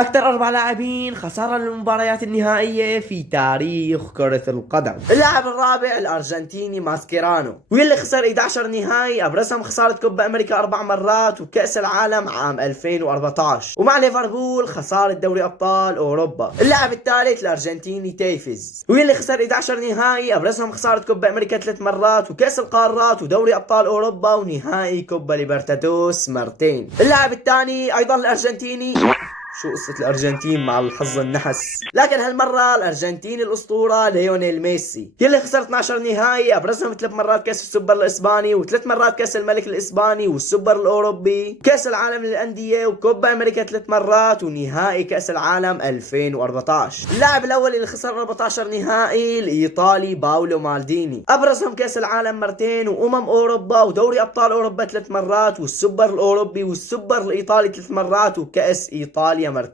أكثر 4 لاعبين خسارة للمباريات النهائية في تاريخ كرة القدم. اللاعب الرابع الأرجنتيني ماسكيرانو، واللي خسر 11 نهائي، أبرزهم خسارة كوبا أمريكا 4 مرات وكأس العالم عام 2014، ومع ليفربول خسارة دوري أبطال أوروبا. اللاعب الثالث الأرجنتيني تيفيز، واللي خسر 11 نهائي، أبرزهم خسارة كوبا أمريكا 3 مرات وكأس القارات ودوري أبطال أوروبا ونهائي كوبا ليبرتادوس مرتين. اللاعب الثاني أيضا الأرجنتيني، شو قصة الأرجنتين مع الحظ النحس؟ لكن هالمرة الأرجنتين الأسطورة ليونيل ميسي، يلي خسر 12 نهائي، أبرزهم 3 مرات كأس السوبر الإسباني و3 مرات كأس الملك الإسباني والسوبر الأوروبي، كأس العالم للأندية وكوبا أمريكا 3 مرات ونهائي كأس العالم 2014. اللاعب الأول اللي خسر 14 نهائي الإيطالي باولو مالديني، أبرزهم كأس العالم مرتين أوروبا ودوري أبطال أوروبا 3 مرات والسوبر الأوروبي والسوبر الإيطالي 3 مرات وكأس إيطاليا مرتين.